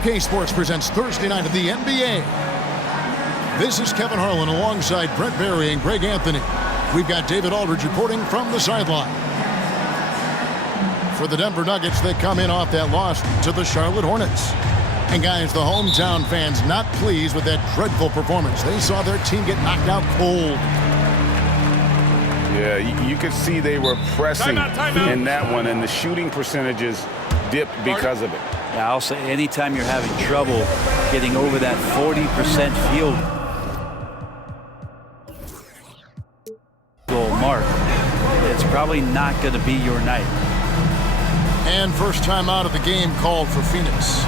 2K Sports presents Thursday night of the NBA. This is Kevin Harlan alongside Brent Barry and Greg Anthony. We've got David Aldridge reporting from the sideline. For the Denver Nuggets, they come in off that loss to the Charlotte Hornets. And guys, the hometown fans not pleased with that dreadful performance. They saw their team get knocked out cold. Yeah, you could see they were pressing Timeout. in that one, and the shooting percentages dipped because of it. Yeah, I'll say anytime you're having trouble getting over that 40% field goal mark, it's probably not going to be your night. And first time out of the game called for Phoenix.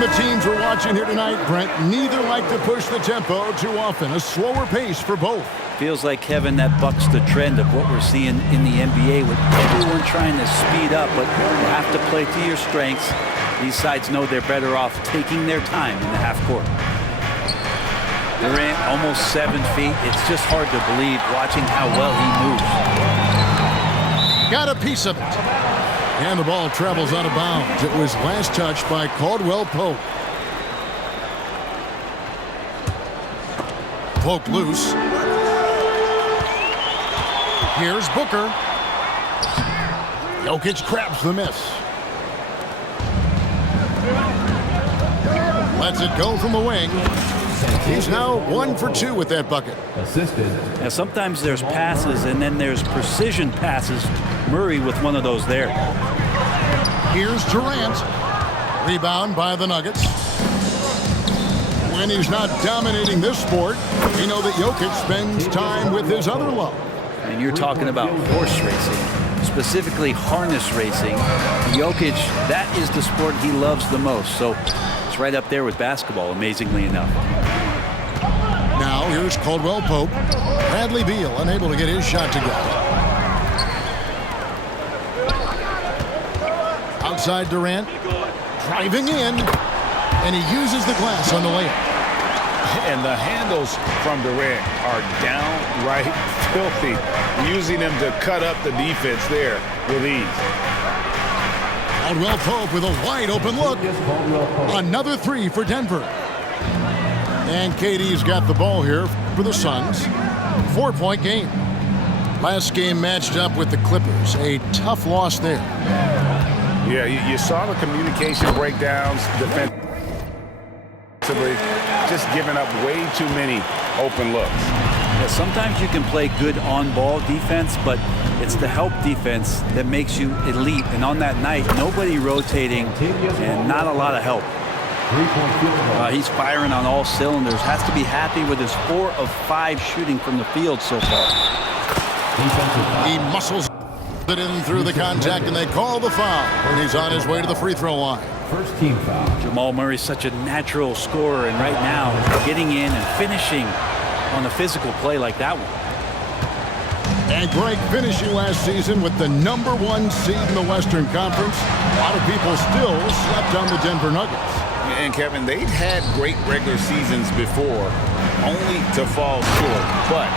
The teams we're watching here tonight, Brent, neither like to push the tempo too often. A slower pace for both. Feels like, Kevin, that bucks the trend of what we're seeing in the NBA with everyone trying to speed up, but you have to play to your strengths. These sides know they're better off taking their time in the half court. Durant almost 7 feet. It's just hard to believe watching how well he moves. Got a piece of it. And the ball travels out of bounds. It was last touched by Caldwell Pope. Pope loose. Here's Booker. Jokic grabs the miss. Lets it go from the wing. He's now 1 for 2 with that bucket. Now, sometimes there's passes and then there's precision passes. Murray with one of those there. Here's Durant. Rebound by the Nuggets. When he's not dominating this sport, we know that Jokic spends time with his other love. And you're talking about horse racing, specifically harness racing. Jokic, that is the sport he loves the most. So it's right up there with basketball, amazingly enough. Now here's Caldwell Pope. Bradley Beal unable to get his shot to go. Outside Durant, driving in, and he uses the glass on the layup. And the handles from Durant are downright filthy, using him to cut up the defense there with ease. Caldwell Pope with a wide open look. Another 3 for Denver. And KD's got the ball here for the Suns. 4-point game. Last game matched up with the Clippers. A tough loss there. Yeah, you saw the communication breakdowns defensively, just giving up way too many open looks. Yeah, sometimes you can play good on-ball defense, but it's the help defense that makes you elite. And on that night, nobody rotating and not a lot of help. He's firing on all cylinders. Has to be happy with his 4 of 5 shooting from the field so far. He muscles it in through the contact, and they call the foul. And he's on his way to the free throw line. First team foul. Jamal Murray's such a natural scorer, and right now getting in and finishing on a physical play like that one. And Greg finishing last season with the #1 seed in the Western Conference. A lot of people still slept on the Denver Nuggets. And Kevin, they'd had great regular seasons before, only to fall short. But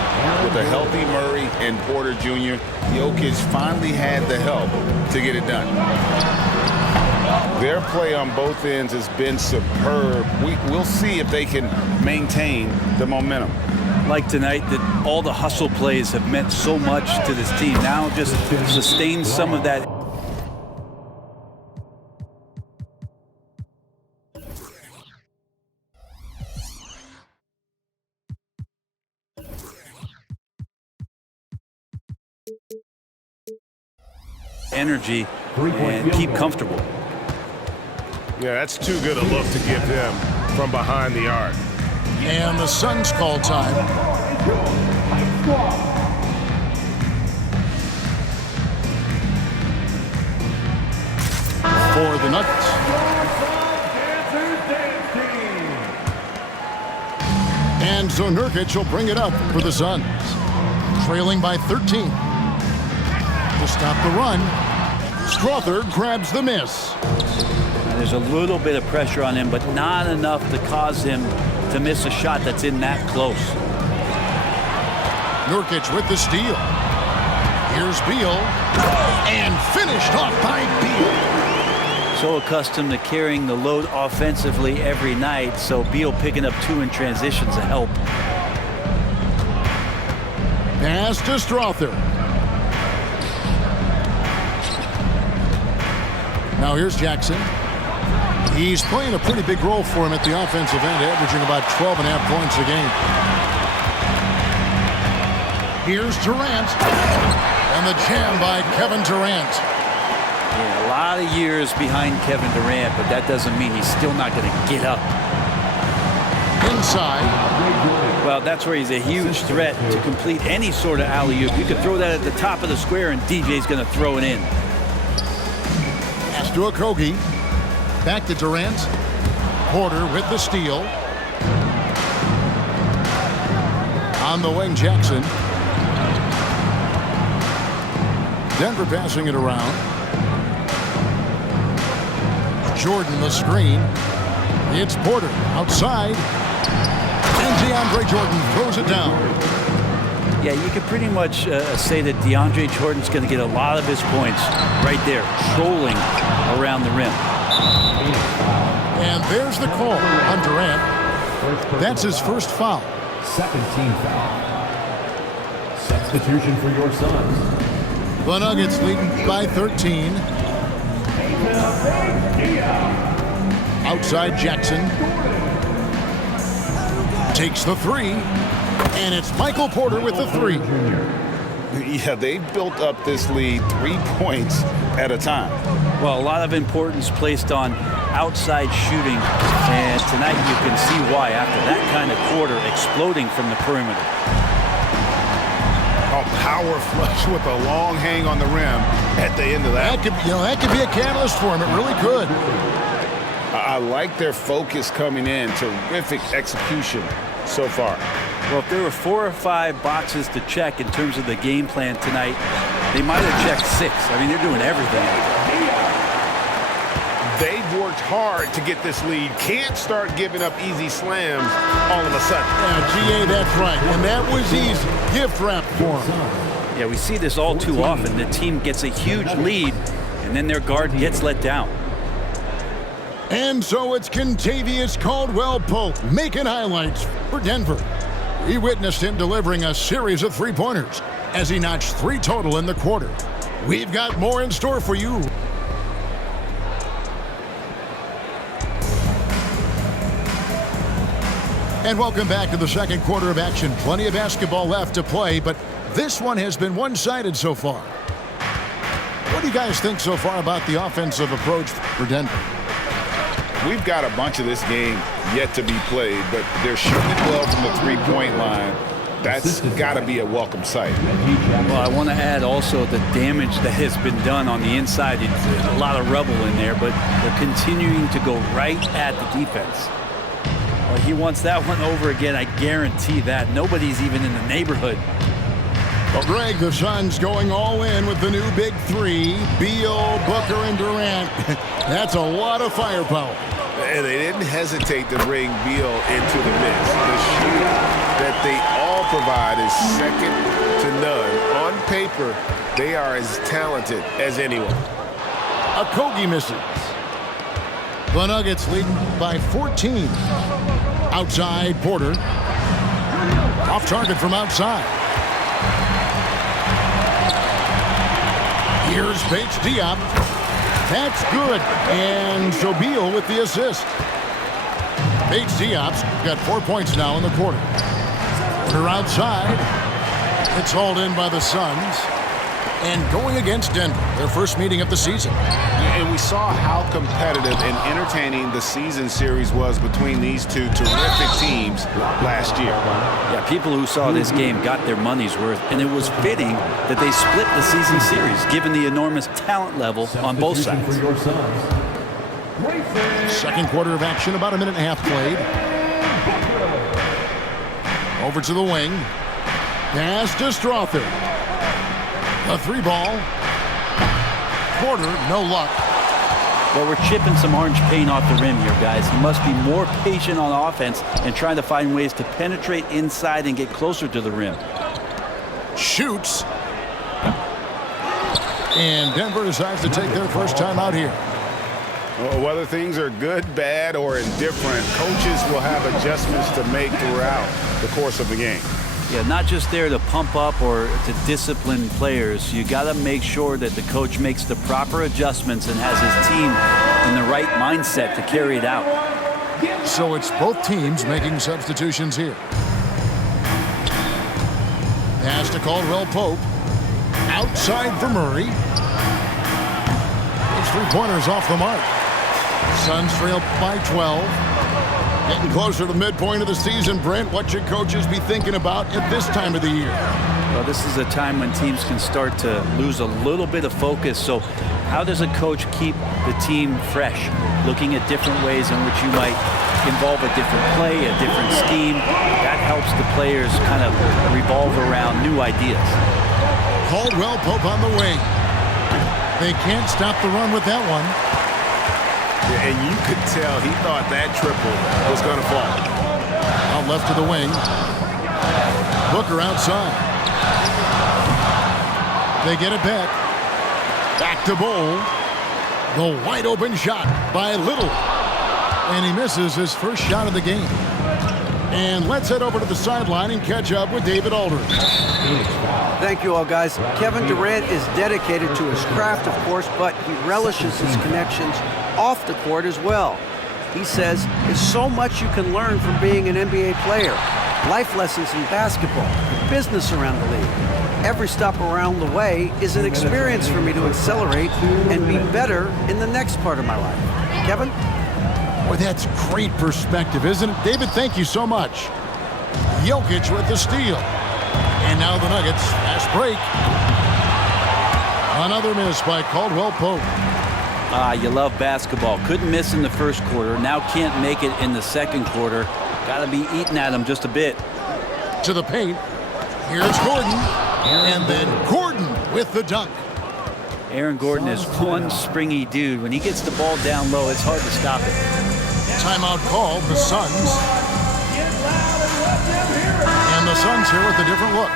with a healthy Murray and Porter Jr., Jokic finally had the help to get it done. Their play on both ends has been superb. We'll see if they can maintain the momentum. Like tonight, that all the hustle plays have meant so much to this team. Now just sustain some of that energy and keep comfortable. Yeah, that's too good a look to give him from behind the arc. And the Suns call time. For the Nuggets. And so Nurkic will bring it up for the Suns. Trailing by 13. To stop the run, Strother grabs the miss. There's a little bit of pressure on him, but not enough to cause him to miss a shot that's in that close. Nurkic with the steal. Here's Beal. And finished off by Beal. So accustomed to carrying the load offensively every night, so Beal picking up 2 in transitions to help. Pass to Strother. Now here's Jackson. He's playing a pretty big role for him at the offensive end, averaging about 12.5 points a game. Here's Durant. And the jam by Kevin Durant. Yeah, a lot of years behind Kevin Durant, but that doesn't mean he's still not going to get up. Inside. Well, that's where he's a huge threat to complete any sort of alley-oop. You could throw that at the top of the square, and DJ's going to throw it in. Pass to Okogie. Back to Durant. Porter with the steal. On the wing, Jackson. Denver passing it around. Jordan the screen. It's Porter outside. And DeAndre Jordan throws it down. Yeah, you could pretty much say that DeAndre Jordan's going to get a lot of his points right there, trolling around the rim. And there's the call on Durant. That's his first foul. Second team foul. Substitution for your Suns. The Nuggets leading by 13. Outside Jackson. Takes the 3. And it's Michael Porter with the 3. Yeah, they built up this lead 3 points at a time. Well, a lot of importance placed on outside shooting, and tonight you can see why after that kind of quarter exploding from the perimeter. A power flush with a long hang on the rim at the end of that. That could be a catalyst for him. It really could. I like their focus coming in. Terrific execution so far. Well, if there were 4 or 5 boxes to check in terms of the game plan tonight, they might have checked 6. I mean, they're doing everything. They've worked hard to get this lead. Can't start giving up easy slams all of a sudden. Yeah, GA, that's right. And that was easy. Gift wrap for him. Yeah, we see this all too often. The team gets a huge lead, and then their guard gets let down. And so it's Kentavious Caldwell-Pope making highlights for Denver. We witnessed him delivering a series of 3-pointers as he notched 3 total in the quarter. We've got more in store for you. And welcome back to the second quarter of action. Plenty of basketball left to play, but this one has been one-sided so far. What do you guys think so far about the offensive approach for Denver? We've got a bunch of this game yet to be played, but they're shooting it well from the 3-point line. That's got to be a welcome sight. Well, I want to add also the damage that has been done on the inside. There's a lot of rubble in there, but they're continuing to go right at the defense. Well, he wants that one over again, I guarantee that. Nobody's even in the neighborhood. Well, Greg, the Suns going all in with the new big 3. Beal, Booker, and Durant. That's a lot of firepower. And they didn't hesitate to bring Beal into the mix. The shooting that they all provide is second to none. On paper, they are as talented as anyone. Okogie misses. The Nuggets lead by 14. Outside, Porter. Off target from outside. Here's Bates Diop. That's good. And so Beal with the assist. Bates Diop's got 4 points now in the quarter. Porter outside. It's hauled in by the Suns. And going against Denver, their first meeting of the season. And we saw how competitive and entertaining the season series was between these two terrific teams last year. Yeah, people who saw this game got their money's worth, and it was fitting that they split the season series, given the enormous talent level on both sides. For your Suns. Second quarter of action, about a minute and a half played. Over to the wing. Pass to Strother. A three ball. Porter, no luck. Well, we're chipping some orange paint off the rim here, guys. He must be more patient on offense and trying to find ways to penetrate inside and get closer to the rim. Shoots. And Denver decides to take their first time out here. Well, whether things are good, bad, or indifferent, coaches will have adjustments to make throughout the course of the game. Yeah, not just there to pump up or to discipline players. You got to make sure that the coach makes the proper adjustments and has his team in the right mindset to carry it out. So it's both teams making substitutions here. Pass to Caldwell Pope. Outside for Murray. It's three-pointers off the mark. Suns trail by 12. Getting closer to the midpoint of the season, Brent. What should coaches be thinking about at this time of the year? Well, this is a time when teams can start to lose a little bit of focus. So how does a coach keep the team fresh? Looking at different ways in which you might involve a different play, a different scheme. That helps the players kind of revolve around new ideas. Caldwell Pope on the wing. They can't stop the run with that one. And you could tell he thought that triple was going to fall. Out left to the wing. Booker outside. They get it back. Back to Bowl. The wide open shot by Little. And he misses his first shot of the game. And let's head over to the sideline and catch up with David Aldridge. Thank you all, guys. Kevin Durant is dedicated to his craft, of course, but he relishes his connections off the court as well. He says there's so much you can learn from being an NBA player. Life lessons in basketball, business around the league. Every stop around the way is an experience for me to accelerate and be better in the next part of my life. Kevin? Boy, that's great perspective, isn't it? David, thank you so much. Jokic with the steal. And now the Nuggets, fast break. Another miss by Caldwell Pope. You love basketball. Couldn't miss in the first quarter. Now can't make it in the second quarter. Got to be eating at him just a bit. To the paint. Here's Gordon. And then Gordon with the dunk. Aaron Gordon is one springy dude. When he gets the ball down low, it's hard to stop it. Timeout called, the Suns. And the Suns here with a different look.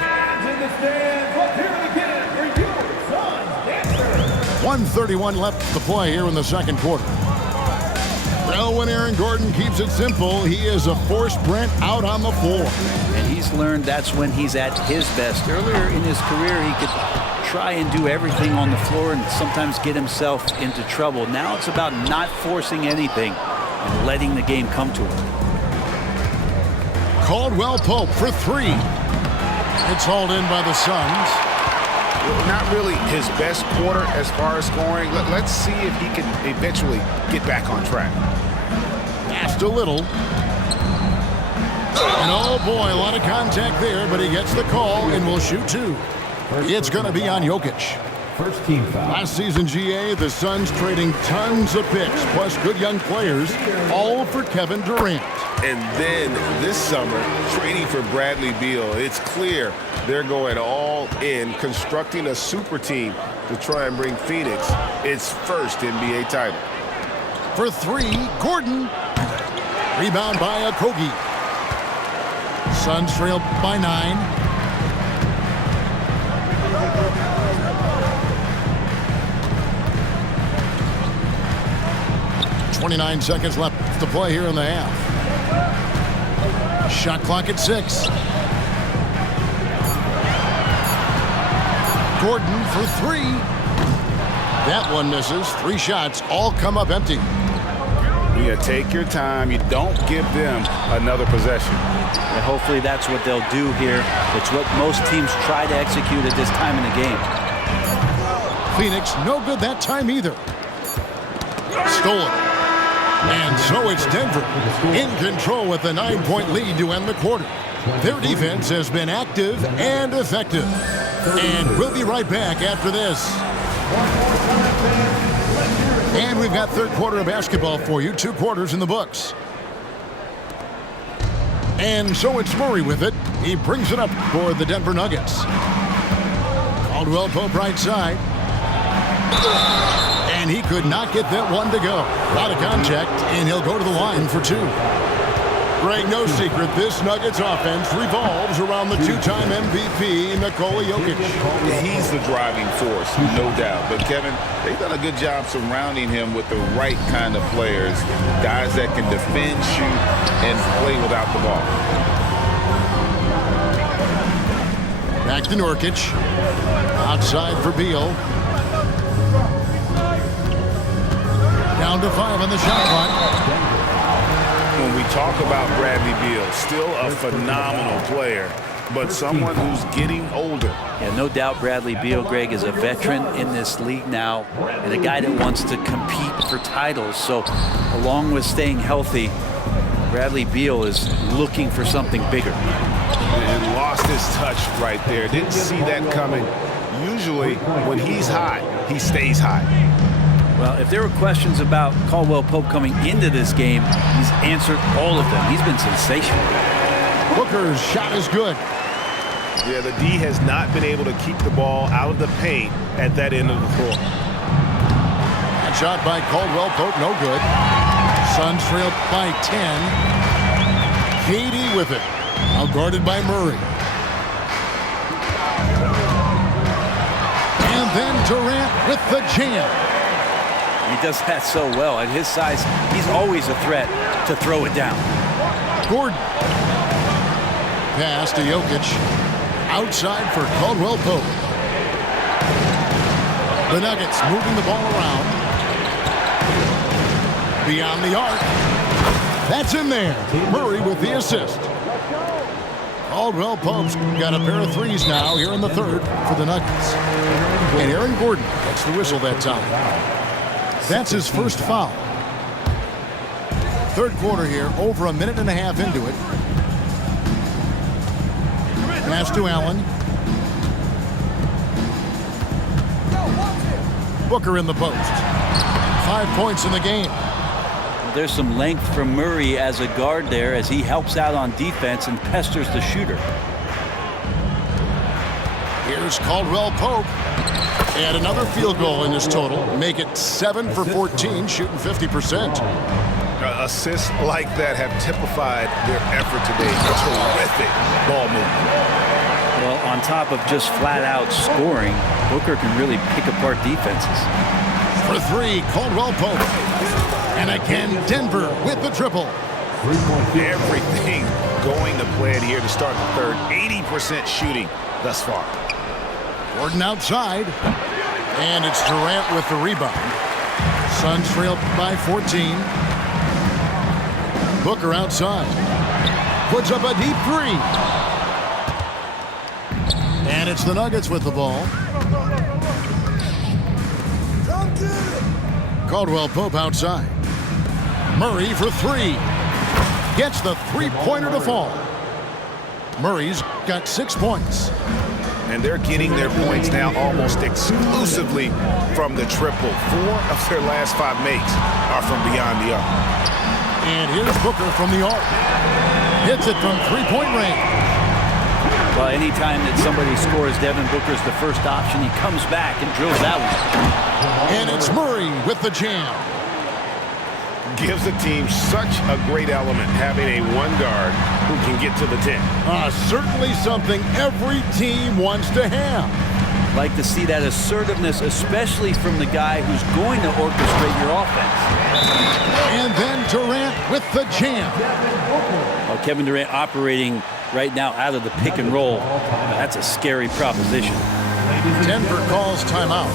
1:31 left to play here in the second quarter. Well, when Aaron Gordon keeps it simple, he is a force, Brent, out on the floor. And he's learned that's when he's at his best. Earlier in his career, he could try and do everything on the floor and sometimes get himself into trouble. Now it's about not forcing anything and letting the game come to him. Caldwell Pope for three. It's hauled in by the Suns. Not really his best quarter as far as scoring. Let's see if he can eventually get back on track. Passed a little. And oh boy, a lot of contact there, but he gets the call and will shoot two. It's going to be on Jokic. First team foul. Last season, GA, the Suns trading tons of picks, plus good young players, all for Kevin Durant. And then this summer, trading for Bradley Beal. It's clear they're going all in, constructing a super team to try and bring Phoenix its first NBA title. For three, Gordon. Rebound by Okogie. Suns trail by 9. .29 seconds left to play here in the half. Shot clock at 6. Gordon for three. That one misses. 3 shots all come up empty. You take your time. You don't give them another possession. And hopefully that's what they'll do here. It's what most teams try to execute at this time in the game. Phoenix, no good that time either. Stolen. And so it's Denver in control with a 9-point lead to end the quarter. Their defense has been active and effective. And we'll be right back after this. And we've got third quarter of basketball for you. 2 quarters in the books. And so it's Murray with it. He brings it up for the Denver Nuggets. Caldwell Pope right side. And he could not get that one to go. Out of contact, and he'll go to the line for 2. Greg, no secret, this Nuggets offense revolves around the 2-time MVP, Nikola Jokic. He's the driving force, no doubt. But, Kevin, they've done a good job surrounding him with the right kind of players, guys that can defend, shoot, and play without the ball. Back to Nurkic. Outside for Beal. Down to 5 on the shot clock. When we talk about Bradley Beal, still a phenomenal player, but someone who's getting older. Yeah, no doubt Bradley Beal, Greg, is a veteran in this league now and a guy that wants to compete for titles. So along with staying healthy, Bradley Beal is looking for something bigger. And lost his touch right there. Didn't see that coming. Usually when he's hot, he stays hot. Well, if there were questions about Caldwell Pope coming into this game, he's answered all of them. He's been sensational. Booker's shot is good. Yeah, the D has not been able to keep the ball out of the paint at that end of the floor. That shot by Caldwell Pope, no good. Suns trailed by 10. KD with it. Now guarded by Murray. And then Durant with the jam. He does that so well. At his size, he's always a threat to throw it down. Gordon. Pass to Jokic. Outside for Caldwell Pope. The Nuggets moving the ball around. Beyond the arc. That's in there. Murray with the assist. Caldwell Pope's got a pair of threes now here in the third for the Nuggets. And Aaron Gordon gets the whistle that time. That's his first foul. Third quarter here, over a minute and a half into it. Pass to Allen. Booker in the post. 5 points in the game. There's some length from Murray as a guard there as he helps out on defense and pesters the shooter. Here's Caldwell Pope. And another field goal in this total. Make it 7 for 14, shooting 50%. Assists like that have typified their effort today. Terrific ball movement. Well, on top of just flat-out scoring, Booker can really pick apart defenses. For 3, Caldwell Pope. And again, Denver with the triple. Everything going to plan here to start the third. 80% shooting thus far. Gordon outside. And it's Durant with the rebound. Suns trailed by 14. Booker outside. Puts up a deep 3. And it's the Nuggets with the ball. Caldwell Pope outside. Murray for 3. Gets the three-pointer to fall. Murray's got 6 points. And they're getting their points now almost exclusively from the triple. 4 of their last 5 makes are from beyond the arc. And here's Booker from the arc. Hits it from three-point range. Well, anytime that somebody scores, Devin Booker's the first option. He comes back and drills that one. And it's Murray with the jam. Gives the team such a great element having a one guard who can get to the 10. Certainly something every team wants to have. Like to see that assertiveness, especially from the guy who's going to orchestrate your offense. And then Durant with the jam. Well, Kevin Durant operating right now out of the pick and roll. That's a scary proposition. Denver calls timeout.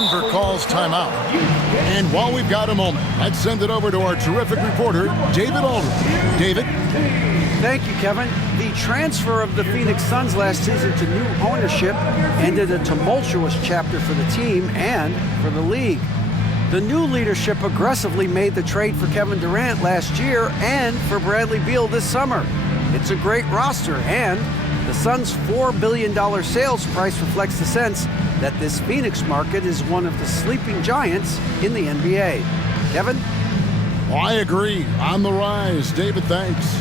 Denver calls timeout. And while we've got a moment, let's send it over to our terrific reporter, David Aldridge. David? Thank you, Kevin. The transfer of the Phoenix Suns last season to new ownership ended a tumultuous chapter for the team and for the league. The new leadership aggressively made the trade for Kevin Durant last year and for Bradley Beal this summer. It's a great roster, and the Suns' $4 billion sales price reflects the sense that this Phoenix market is one of the sleeping giants in the NBA. Kevin? Well, I agree. On the rise. David, thanks.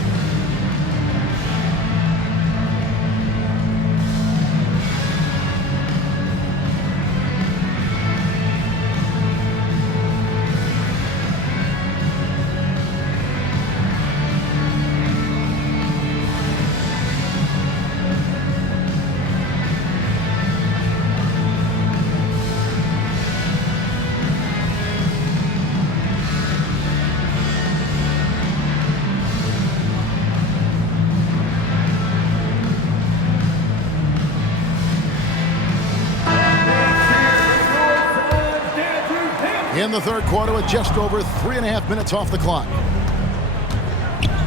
In the third quarter with just over 3.5 minutes off the clock.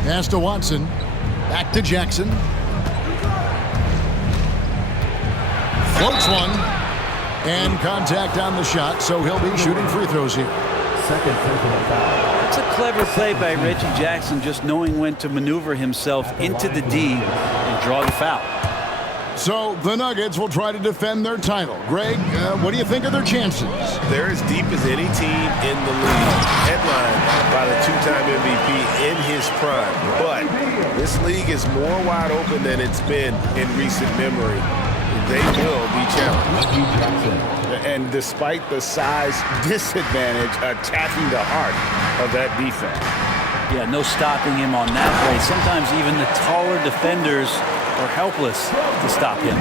Pass to Watson. Back to Jackson. Floats one. And contact on the shot, so he'll be shooting free throws here. Second personal foul. It's a clever play by Reggie Jackson, just knowing when to maneuver himself into the D and draw the foul. So the Nuggets will try to defend their title. Greg, what do you think of their chances? They're as deep as any team in the league, headlined by the two-time MVP in his prime. But this league is more wide open than it's been in recent memory. They will be challenged. Reggie Jackson. And despite the size disadvantage, attacking the heart of that defense. Yeah, no stopping him on that play. Sometimes even the taller defenders are helpless to stop him.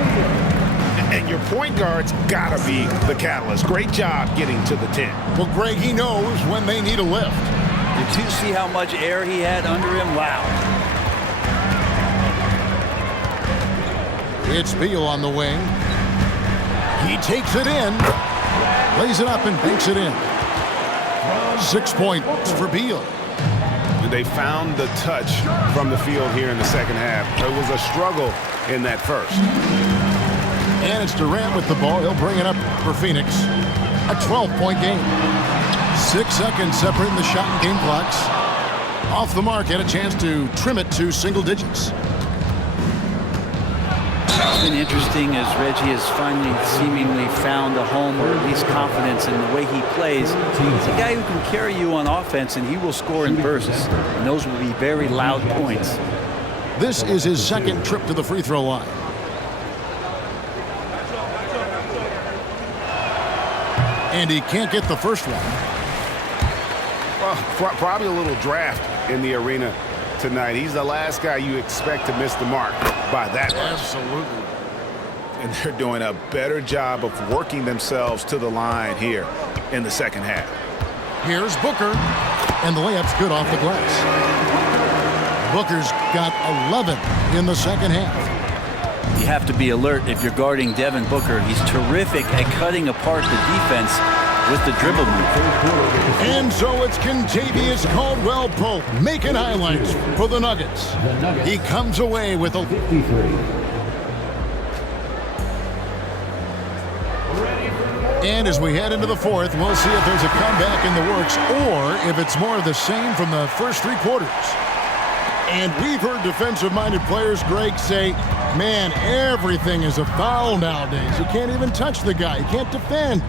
And your point guard's got to be the catalyst. Great job getting to the 10. Well, Greg, he knows when they need a lift. Did you see how much air he had under him? Wow. It's Beal on the wing. He takes it in, lays it up and banks it in. 6 points for Beal. They found the touch from the field here in the second half. It was a struggle in that first. And it's Durant with the ball. He'll bring it up for Phoenix. A 12-point game. 6 seconds separating the shot and game clocks. Off the mark, had a chance to trim it to single digits. It's been interesting as Reggie has finally seemingly found a home, or at least confidence in the way he plays. He's a guy who can carry you on offense, and he will score in bursts. And those will be very loud points. This is his second trip to the free throw line. And he can't get the first one. Well, probably a little draft in the arena tonight. He's the last guy you expect to miss the mark by that much. Absolutely. And they're doing a better job of working themselves to the line here in the second half. Here's Booker. And the layup's good off the glass. Booker's got 11 in the second half. You have to be alert if you're guarding Devin Booker. He's terrific at cutting apart the defense with the dribble move. And so it's Kentavious Caldwell-Pope making highlights for the Nuggets. He comes away with a 53. And as we head into the fourth, we'll see if there's a comeback in the works or if it's more of the same from the first three quarters. And we've heard defensive-minded players, Greg, say, man, everything is a foul nowadays. You can't even touch the guy. You can't defend.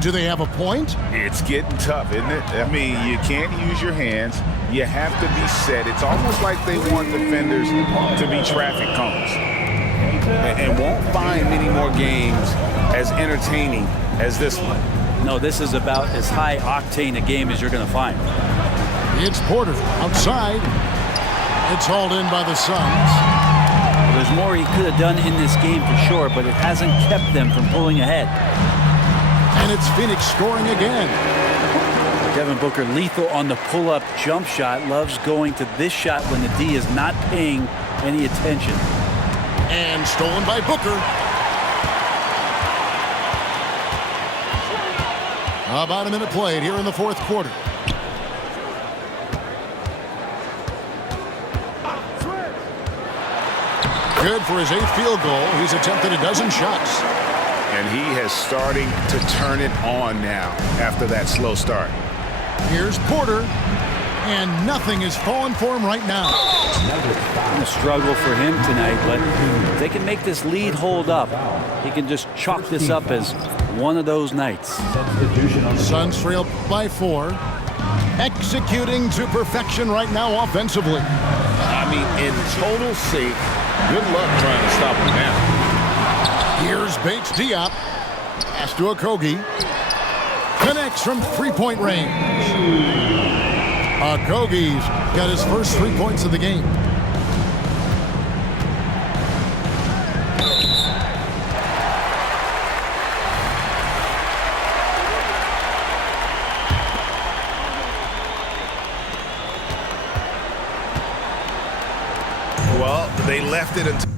Do they have a point? It's getting tough, isn't it? I mean, you can't use your hands. You have to be set. It's almost like they want defenders to be traffic cones. And won't find many more games as entertaining as this one. No, this is about as high octane a game as you're going to find. It's Porter outside. It's hauled in by the Suns. Well, there's more he could have done in this game for sure, but it hasn't kept them from pulling ahead. And it's Phoenix scoring again. Devin Booker lethal on the pull-up jump shot. Loves going to this shot when the D is not paying any attention. And stolen by Booker. About a minute played here in the fourth quarter. Good for his 8th field goal. He's attempted a dozen shots. And he has starting to turn it on now after that slow start. Here's Porter. And nothing is falling for him right now. A struggle for him tonight, but if they can make this lead hold up, he can just chalk this up as one of those nights. Suns trail by 4. Executing to perfection right now offensively. I mean, in total sync. Good luck trying to stop him now. Here's Bates Diop. Pass to Okogie. Connects from 3-point range. Okogie's got his first 3 points of the game. Well, they left it until